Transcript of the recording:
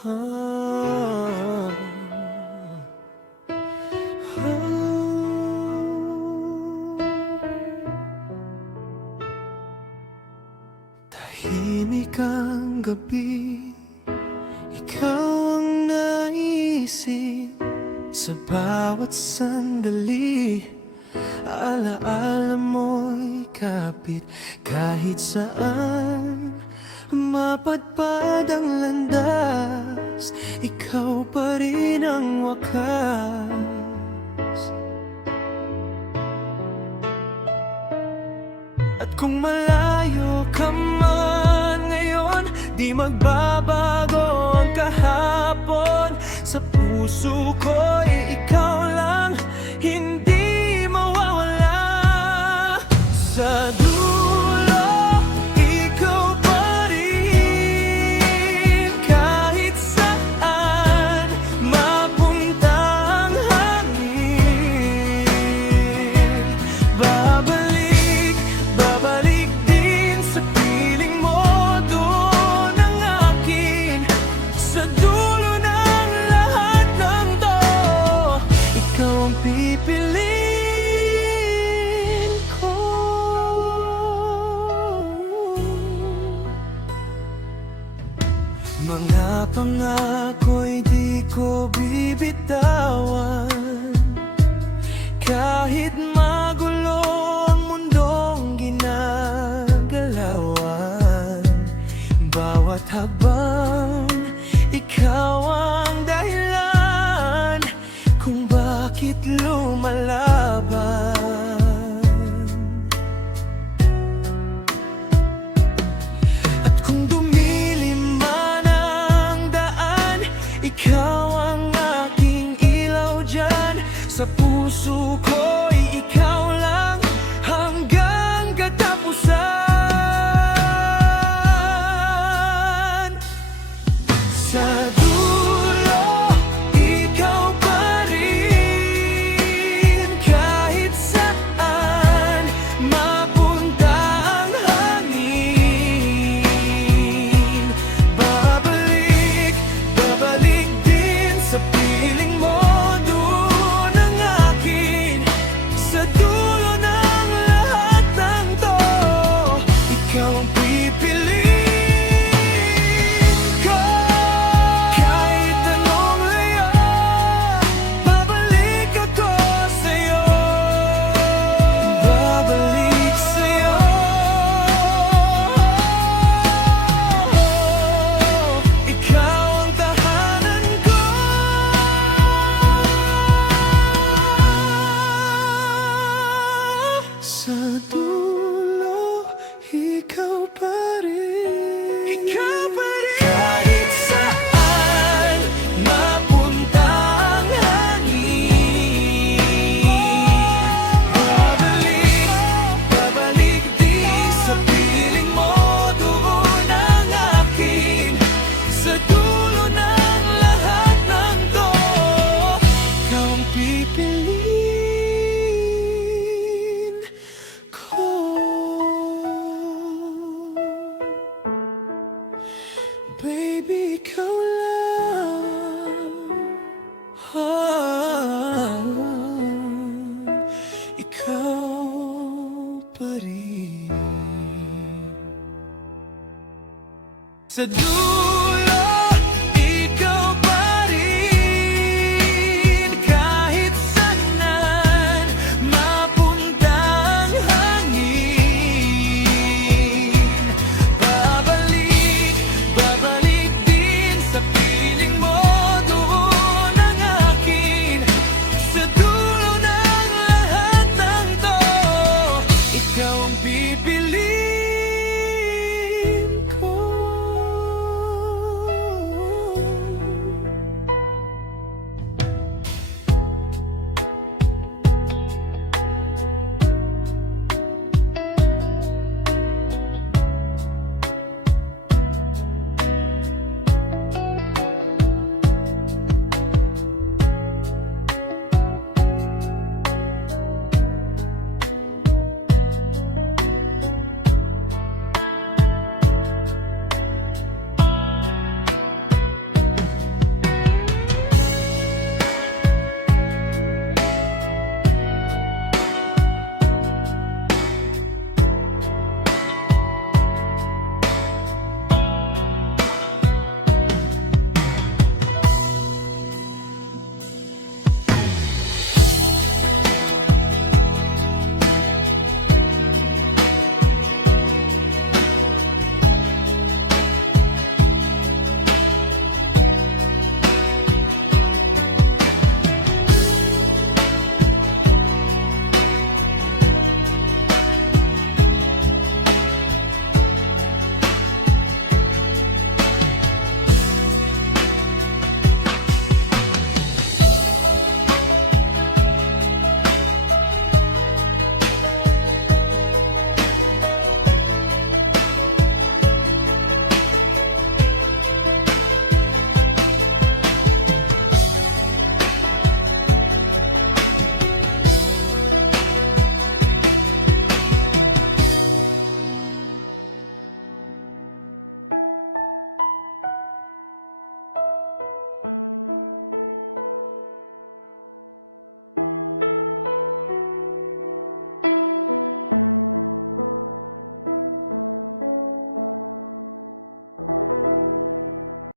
Ah, tahimik ang gabi, ikaw ang naisip sa bawat sandali. Alaala mo'y kapit kahit saan mapadpad ang landas, ikaw pa rin ang wakas. At kung malayo ka man ngayon, di magbabago ang kahapon. Sa puso ko'y ikaw lang, hindi mawawala. Sa dulo, ikaw pa rin. Kahit saan mapunta ang hangin, babalik, babalik din sa piling mo. Doon ang akin, sa dulo ng lahat ng to, ikaw ang pipiliin ko. Mga pangako'y di ko bibitawan, kahit magulo ang mundong ginagalawan. Bawat habang ikaw ang dahilan kung bakit lumalaban. At kung dumilim man ang daan, ikaw ang aking ilaw dyan. Sa puso ko'y ikaw lang hanggang katapusan. Sa dulo, ikaw pa rin. Kahit saan mapunta ang hangin, babalik, babalik din sa piling mo. Doon ang akin, sa dulo ng lahat ng to, ikaw ang pipiliin ko. Kahit anong layo, babalik ako sa'yo. Babalik sa'yo. Ikaw ang tahanan ko. Sa dulo, ikaw pa rin. Ikaw pa rin. Kahit saan mapunta ang hangin, babalik, babalik din sa piling mo. Doon ang akin, sa dulo ng lahat ng to, ikaw ang pipiliin ko. Baby, ikaw lang. Ah, ikaw pa rin. Sa dulo